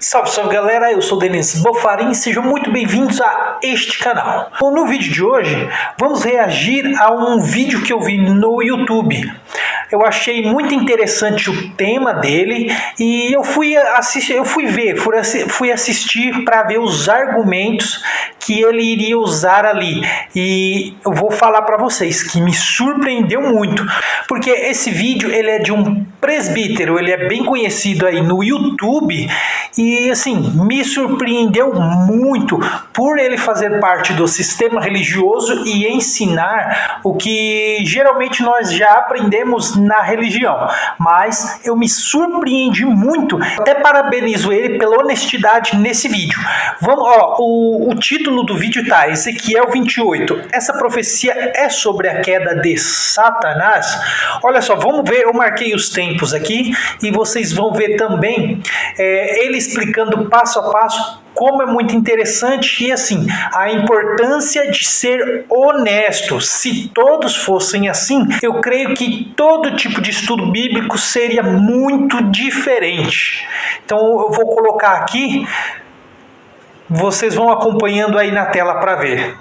Salve, salve galera, eu sou Denis Bofarin, sejam muito bem-vindos a este canal. Bom, no vídeo de hoje, vamos reagir a um vídeo que eu vi no YouTube. Eu achei muito interessante o tema dele e eu fui assistir para ver os argumentos que ele iria usar ali. E eu vou falar para vocês que me surpreendeu muito, porque esse vídeo ele é de um presbítero, ele é bem conhecido aí no YouTube e assim, me surpreendeu muito por ele fazer parte do sistema religioso e ensinar o que geralmente nós já aprendemos na religião, mas eu me surpreendi muito, até parabenizo ele pela honestidade nesse vídeo. Vamos, o título do vídeo tá Ezequiel 28, essa profecia é sobre a queda de Satanás. Olha só, vamos ver, eu marquei os tempos aqui e vocês vão ver também ele explicando passo a passo como é muito interessante e assim, a importância de ser honesto. Se todos fossem assim, eu creio que todo tipo de estudo bíblico seria muito diferente. Então eu vou colocar aqui, vocês vão acompanhando aí na tela para ver.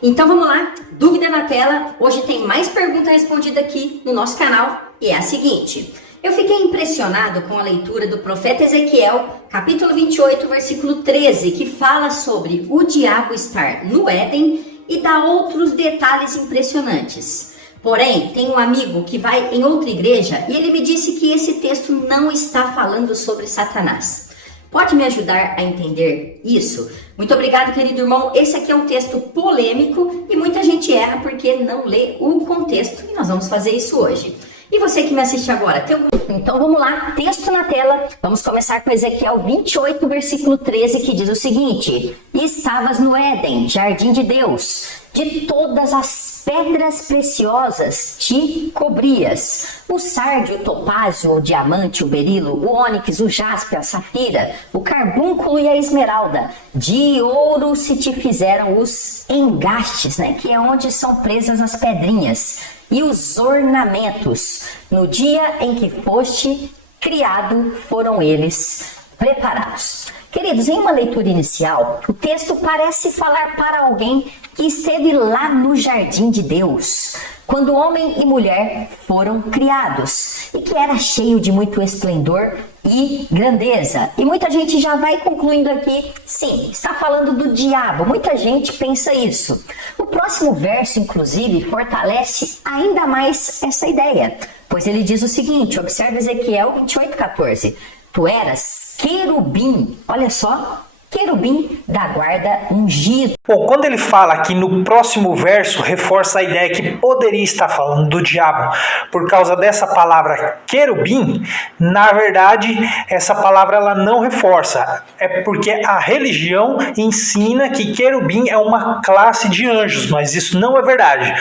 Então vamos lá, dúvida na tela, hoje tem mais pergunta respondida aqui no nosso canal e é a seguinte: eu fiquei impressionado com a leitura do profeta Ezequiel, capítulo 28, versículo 13, que fala sobre o diabo estar no Éden e dá outros detalhes impressionantes. Porém, tem um amigo que vai em outra igreja e ele me disse que esse texto não está falando sobre Satanás. Pode me ajudar a entender isso? Muito obrigado, querido irmão. Esse aqui é um texto polêmico e muita gente erra porque não lê o contexto e nós vamos fazer isso hoje. E você que me assiste agora, então vamos lá, texto na tela, vamos começar com Ezequiel 28, versículo 13, que diz o seguinte: estavas no Éden, jardim de Deus, de todas as pedras preciosas te cobrias, o sárdio, o topázio, o diamante, o berilo, o ônix, o jaspe, a safira, o carbúnculo e a esmeralda, de ouro se te fizeram os engastes, né, que é onde são presas as pedrinhas, e os ornamentos, no dia em que foste criado, foram eles preparados. Queridos, em uma leitura inicial, o texto parece falar para alguém que esteve lá no jardim de Deus, quando homem e mulher foram criados, e que era cheio de muito esplendor e grandeza. E muita gente já vai concluindo aqui, sim, está falando do diabo. Muita gente pensa isso. O próximo verso, inclusive, fortalece ainda mais essa ideia, pois ele diz o seguinte, observe Ezequiel 28:14. Tu eras querubim, olha só, querubim da guarda ungido. Bom, quando ele fala aqui no próximo verso, reforça a ideia que poderia estar falando do diabo por causa dessa palavra querubim. Na verdade, essa palavra ela não reforça. É porque a religião ensina que querubim é uma classe de anjos, mas isso não é verdade.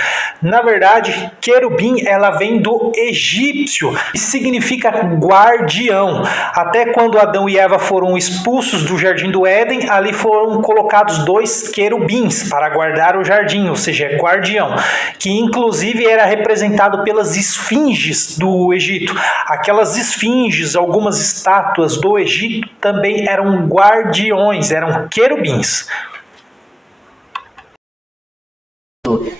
Na verdade, querubim ela vem do egípcio e significa guardião. Até quando Adão e Eva foram expulsos do jardim do Éden, ali foram colocados dois querubins para guardar o jardim, ou seja, guardião, que inclusive era representado pelas esfinges do Egito. Aquelas esfinges, algumas estátuas do Egito também eram guardiões, eram querubins.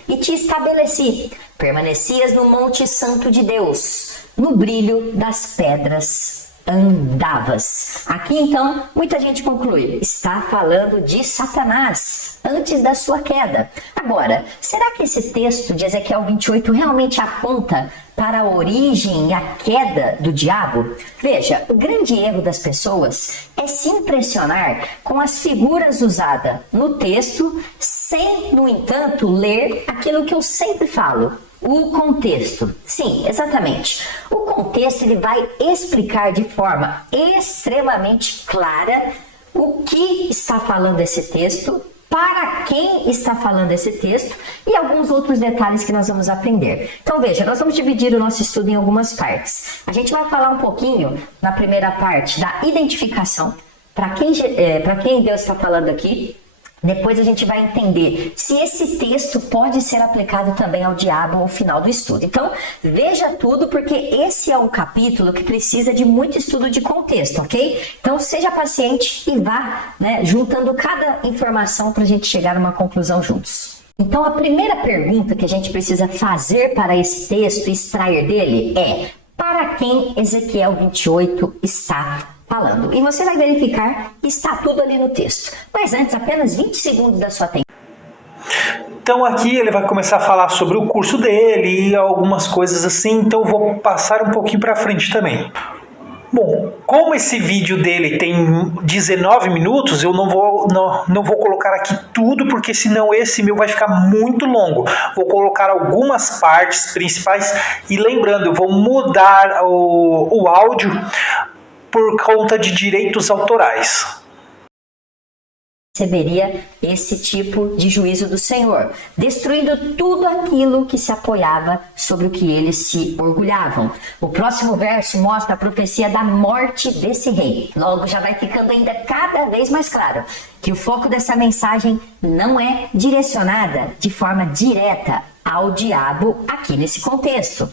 E te estabeleci, permanecias no monte santo de Deus, no brilho das pedras andavas. Aqui então, muita gente conclui, está falando de Satanás, antes da sua queda. Agora, será que esse texto de Ezequiel 28 realmente aponta para a origem e a queda do diabo? Veja, o grande erro das pessoas é se impressionar com as figuras usadas no texto, sem, no entanto, ler aquilo que eu sempre falo, o contexto. Sim, exatamente. O contexto ele vai explicar de forma extremamente clara o que está falando esse texto, para quem está falando esse texto e alguns outros detalhes que nós vamos aprender. Então veja, nós vamos dividir o nosso estudo em algumas partes. A gente vai falar um pouquinho na primeira parte da identificação, para quem Deus está falando aqui. Depois a gente vai entender se esse texto pode ser aplicado também ao diabo ao final do estudo. Então, veja tudo, porque esse é um capítulo que precisa de muito estudo de contexto, ok? Então, seja paciente e vá, juntando cada informação para a gente chegar a uma conclusão juntos. Então, a primeira pergunta que a gente precisa fazer para esse texto e extrair dele é: para quem Ezequiel 28 está falando? E você vai verificar que está tudo ali no texto. Mas antes, apenas 20 segundos da sua atenção. Então aqui ele vai começar a falar sobre o curso dele e algumas coisas assim, então eu vou passar um pouquinho para frente também. Bom, como esse vídeo dele tem 19 minutos, eu não vou colocar aqui tudo, porque senão esse meu vai ficar muito longo. Vou colocar algumas partes principais e lembrando, eu vou mudar o áudio por conta de direitos autorais. Receberia esse tipo de juízo do Senhor, destruindo tudo aquilo que se apoiava sobre o que eles se orgulhavam. O próximo verso mostra a profecia da morte desse rei. Logo já vai ficando ainda cada vez mais claro que o foco dessa mensagem não é direcionada de forma direta ao diabo aqui nesse contexto.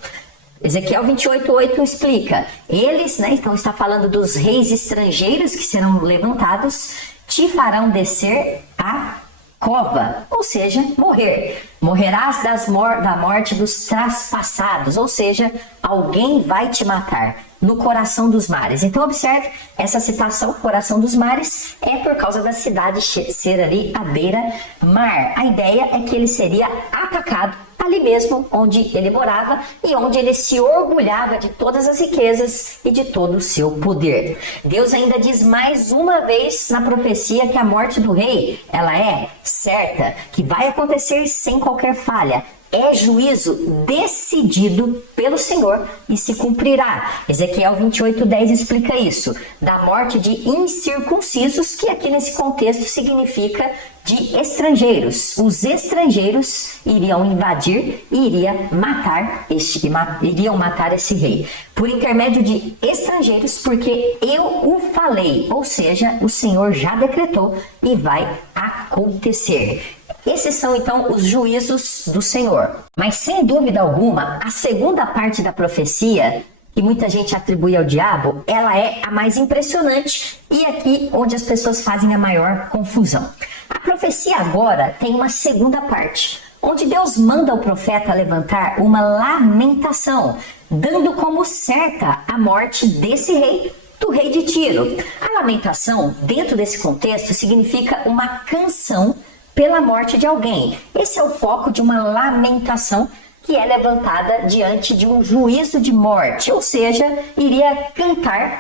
Ezequiel 28:8 explica, eles, então está falando dos reis estrangeiros que serão levantados, te farão descer a cova, ou seja, morrer. Morrerás da morte dos traspassados, ou seja, alguém vai te matar no coração dos mares. Então observe, essa citação, coração dos mares, é por causa da cidade ser ali à beira-mar. A ideia é que ele seria atacado ali mesmo onde ele morava e onde ele se orgulhava de todas as riquezas e de todo o seu poder. Deus ainda diz mais uma vez na profecia que a morte do rei, ela é certa, que vai acontecer sem qualquer falha. É juízo decidido pelo Senhor e se cumprirá. Ezequiel 28:10 explica isso. Da morte de incircuncisos, que aqui nesse contexto significa de estrangeiros. Os estrangeiros iriam invadir e iriam matar esse rei. Por intermédio de estrangeiros, porque eu o falei. Ou seja, o Senhor já decretou e vai acontecer. Esses são então os juízos do Senhor. Mas sem dúvida alguma, a segunda parte da profecia, que muita gente atribui ao diabo, ela é a mais impressionante e aqui onde as pessoas fazem a maior confusão. A profecia agora tem uma segunda parte, onde Deus manda o profeta levantar uma lamentação, dando como certa a morte desse rei, do rei de Tiro. A lamentação, dentro desse contexto, significa uma canção pela morte de alguém. Esse é o foco de uma lamentação que é levantada diante de um juízo de morte, ou seja,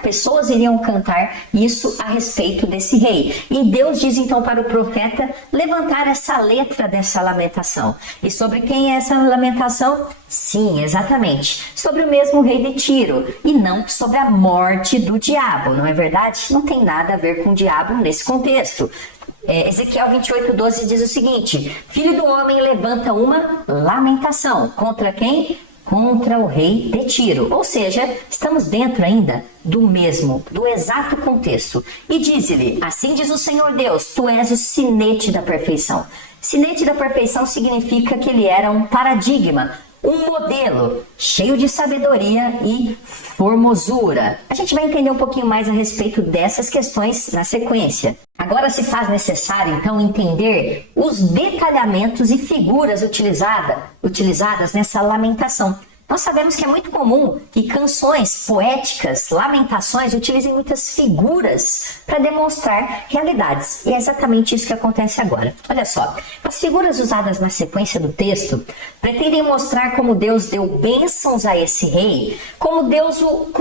pessoas iriam cantar isso a respeito desse rei. E Deus diz então para o profeta levantar essa letra dessa lamentação. E sobre quem é essa lamentação? Sim, exatamente, sobre o mesmo rei de Tiro, e não sobre a morte do diabo, não é verdade? Não tem nada a ver com o diabo nesse contexto. Ezequiel 28:12 diz o seguinte: Filho do homem, levanta uma lamentação. Contra quem? Contra o rei de Tiro. Ou seja, estamos dentro ainda do exato contexto. E diz-lhe, assim diz o Senhor Deus, tu és o sinete da perfeição. Sinete da perfeição significa que ele era um paradigma, um modelo cheio de sabedoria e formosura. A gente vai entender um pouquinho mais a respeito dessas questões na sequência. Agora se faz necessário, então, entender os detalhamentos e figuras utilizadas nessa lamentação. Nós sabemos que é muito comum que canções poéticas, lamentações, utilizem muitas figuras para demonstrar realidades. E é exatamente isso que acontece agora. Olha só, as figuras usadas na sequência do texto pretendem mostrar como Deus deu bênçãos a esse rei, como Deus o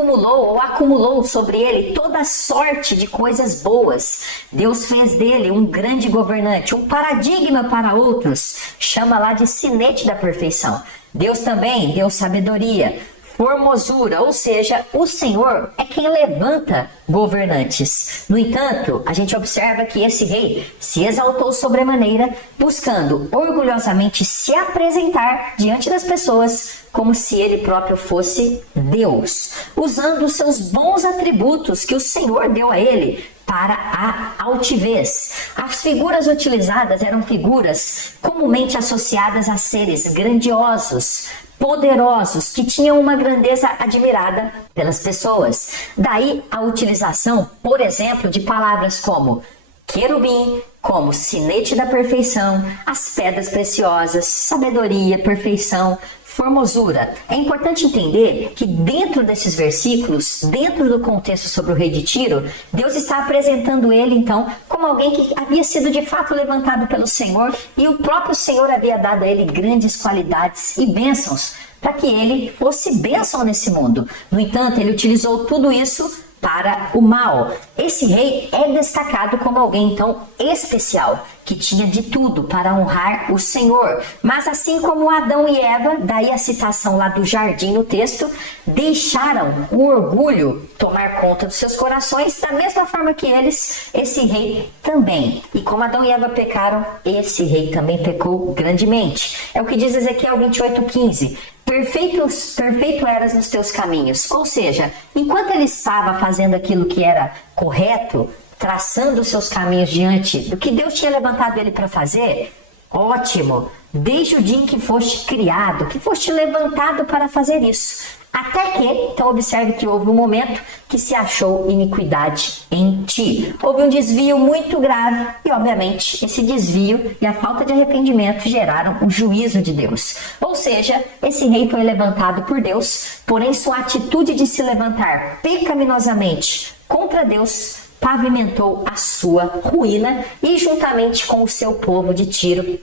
acumulou sobre ele toda sorte de coisas boas. Deus fez dele um grande governante, um paradigma para outros. Chama lá de sinete da perfeição. Deus também deu sabedoria, formosura, ou seja, o Senhor é quem levanta governantes. No entanto, a gente observa que esse rei se exaltou sobremaneira, buscando orgulhosamente se apresentar diante das pessoas como se ele próprio fosse Deus, usando os seus bons atributos que o Senhor deu a ele, para a altivez. As figuras utilizadas eram figuras comumente associadas a seres grandiosos, poderosos, que tinham uma grandeza admirada pelas pessoas. Daí a utilização, por exemplo, de palavras como querubim, como sinete da perfeição, as pedras preciosas, sabedoria, perfeição, formosura. É importante entender que dentro desses versículos, dentro do contexto sobre o rei de Tiro, Deus está apresentando ele então como alguém que havia sido de fato levantado pelo Senhor, e o próprio Senhor havia dado a ele grandes qualidades e bênçãos para que ele fosse bênção nesse mundo. No entanto, ele utilizou tudo isso para o mal. Esse rei é destacado como alguém então especial, que tinha de tudo para honrar o Senhor. Mas assim como Adão e Eva, daí a citação lá do jardim no texto, deixaram o orgulho tomar conta dos seus corações, da mesma forma que eles, esse rei também. E como Adão e Eva pecaram, esse rei também pecou grandemente. É o que diz Ezequiel 28:15. Perfeito eras nos teus caminhos. Ou seja, enquanto ele estava fazendo aquilo que era correto, traçando os seus caminhos diante do que Deus tinha levantado ele para fazer, ótimo, desde o dia em que foste criado, que foste levantado para fazer isso. Até que, então observe que houve um momento que se achou iniquidade em ti. Houve um desvio muito grave e, obviamente, esse desvio e a falta de arrependimento geraram o juízo de Deus. Ou seja, esse rei foi levantado por Deus, porém sua atitude de se levantar pecaminosamente contra Deus pavimentou a sua ruína, e juntamente com o seu povo de Tiro,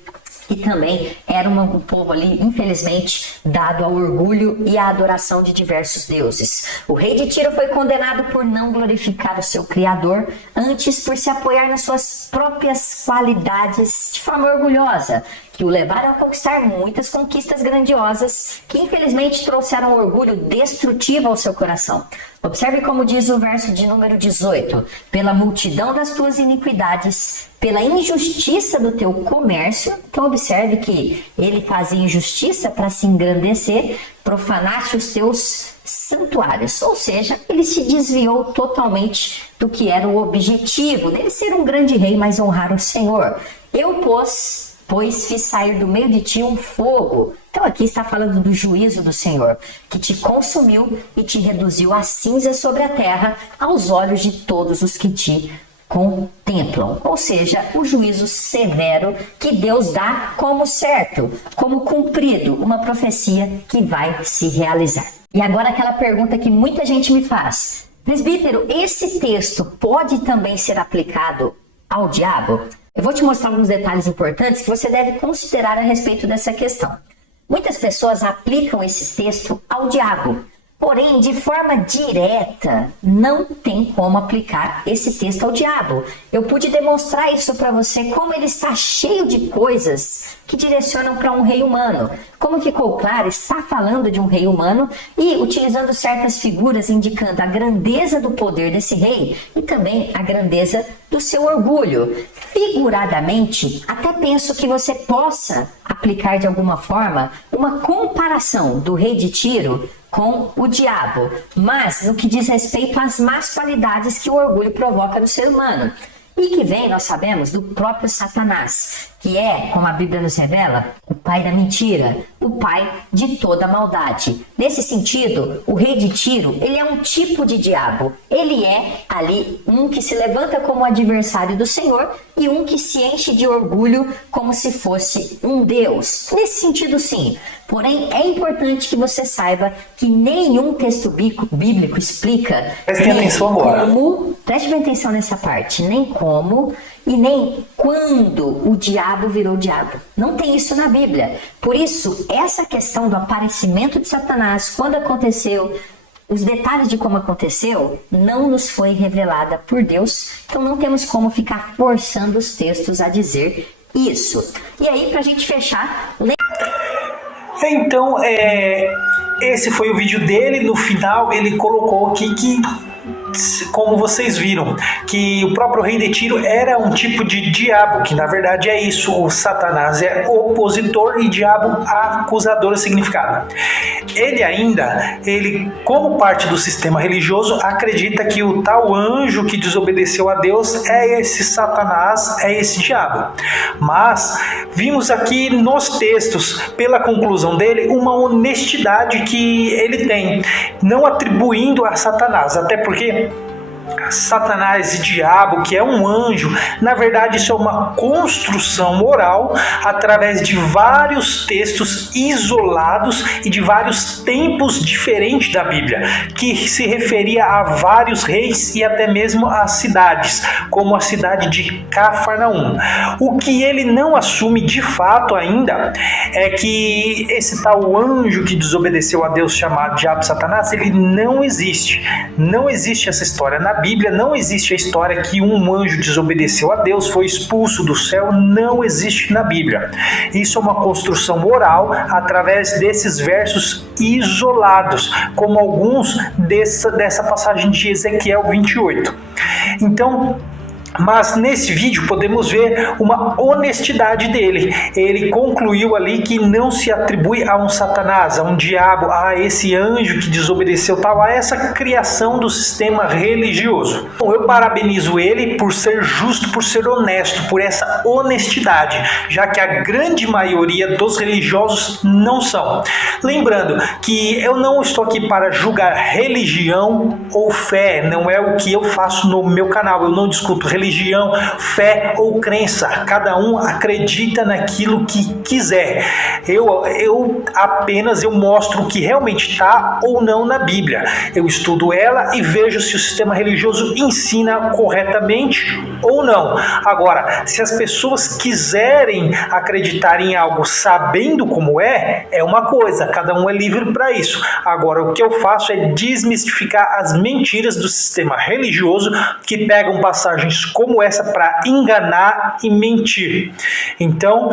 que também era um povo ali, infelizmente, dado ao orgulho e à adoração de diversos deuses. O rei de Tiro foi condenado por não glorificar o seu Criador, antes por se apoiar nas suas próprias qualidades de forma orgulhosa, que o levaram a conquistar muitas conquistas grandiosas, que infelizmente trouxeram orgulho destrutivo ao seu coração. Observe como diz o verso de número 18: pela multidão das tuas iniquidades, pela injustiça do teu comércio. Então observe que ele fazia injustiça para se engrandecer, profanaste os teus santuários, ou seja, ele se desviou totalmente do que era o objetivo dele ser um grande rei, mas honrar o Senhor. Pois fiz sair do meio de ti um fogo. Então aqui está falando do juízo do Senhor, que te consumiu e te reduziu a cinza sobre a terra, aos olhos de todos os que te contemplam. Ou seja, o juízo severo que Deus dá como certo, como cumprido, uma profecia que vai se realizar. E agora aquela pergunta que muita gente me faz: presbítero, esse texto pode também ser aplicado ao diabo? Eu vou te mostrar alguns detalhes importantes que você deve considerar a respeito dessa questão. Muitas pessoas aplicam esse texto ao diabo, porém, de forma direta, não tem como aplicar esse texto ao diabo. Eu pude demonstrar isso para você, como ele está cheio de coisas que direcionam para um rei humano. Como ficou claro, está falando de um rei humano e utilizando certas figuras indicando a grandeza do poder desse rei e também a grandeza do seu orgulho. Figuradamente, até penso que você possa aplicar de alguma forma uma comparação do rei de Tiro com o diabo, mas no que diz respeito às más qualidades que o orgulho provoca no ser humano. E que vem, nós sabemos, do próprio Satanás, que é, como a Bíblia nos revela, o pai da mentira, o pai de toda maldade. Nesse sentido, o rei de Tiro, ele é um tipo de diabo. Ele é ali um que se levanta como adversário do Senhor e um que se enche de orgulho como se fosse um Deus. Nesse sentido, sim. Porém, é importante que você saiba que nenhum texto bíblico explica preste bem atenção nessa parte, nem como e nem quando o diabo virou diabo. Não tem isso na Bíblia. Por isso, essa questão do aparecimento de Satanás, quando aconteceu, os detalhes de como aconteceu, não nos foi revelada por Deus. Então não temos como ficar forçando os textos a dizer isso. E aí, pra gente fechar... Então, esse foi o vídeo dele. No final, ele colocou aqui que como vocês viram, que o próprio rei de Tiro era um tipo de diabo, que na verdade é isso, o Satanás é opositor e diabo acusador significado. Ele como parte do sistema religioso, acredita que o tal anjo que desobedeceu a Deus é esse Satanás, é esse diabo. Mas vimos aqui nos textos, pela conclusão dele, uma honestidade que ele tem, não atribuindo a Satanás, até porque Satanás e diabo, que é um anjo, na verdade isso é uma construção oral através de vários textos isolados e de vários tempos diferentes da Bíblia, que se referia a vários reis e até mesmo a cidades, como a cidade de Cafarnaum. O que ele não assume de fato ainda é que esse tal anjo que desobedeceu a Deus, chamado diabo Satanás, ele não existe. Não existe essa história na Bíblia, não existe a história que um anjo desobedeceu a Deus, foi expulso do céu, não existe na Bíblia. Isso é uma construção oral através desses versos isolados, como alguns dessa passagem de Ezequiel 28. Então, mas nesse vídeo podemos ver uma honestidade dele. Ele concluiu ali que não se atribui a um Satanás, a um diabo, a esse anjo que desobedeceu tal, a essa criação do sistema religioso. Bom, eu parabenizo ele por ser justo, por ser honesto, por essa honestidade, já que a grande maioria dos religiosos não são. Lembrando que eu não estou aqui para julgar religião ou fé, não é o que eu faço no meu canal, eu não discuto religião, fé ou crença, cada um acredita naquilo que quiser. Eu apenas mostro o que realmente está ou não na Bíblia. Eu estudo ela e vejo se o sistema religioso ensina corretamente ou não. Agora, se as pessoas quiserem acreditar em algo sabendo como é uma coisa, cada um é livre para isso. Agora, o que eu faço é desmistificar as mentiras do sistema religioso que pegam passagens como essa para enganar e mentir. Então,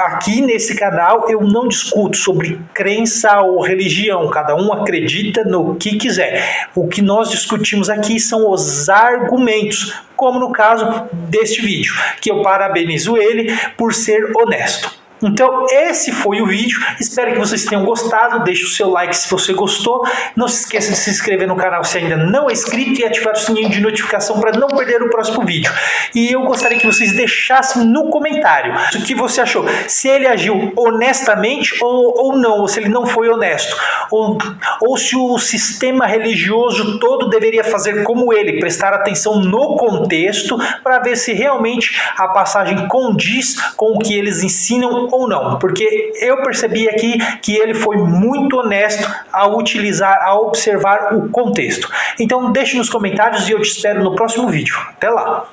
aqui nesse canal eu não discuto sobre crença ou religião, cada um acredita no que quiser. O que nós discutimos aqui são os argumentos, como no caso deste vídeo, que eu parabenizo ele por ser honesto. Então esse foi o vídeo, espero que vocês tenham gostado, deixe o seu like se você gostou, não se esqueça de se inscrever no canal se ainda não é inscrito e ativar o sininho de notificação para não perder o próximo vídeo. E eu gostaria que vocês deixassem no comentário o que você achou, se ele agiu honestamente ou não, ou se ele não foi honesto, ou se o sistema religioso todo deveria fazer como ele, prestar atenção no contexto para ver se realmente a passagem condiz com o que eles ensinam ou não, porque eu percebi aqui que ele foi muito honesto ao observar o contexto. Então deixe nos comentários e eu te espero no próximo vídeo. Até lá!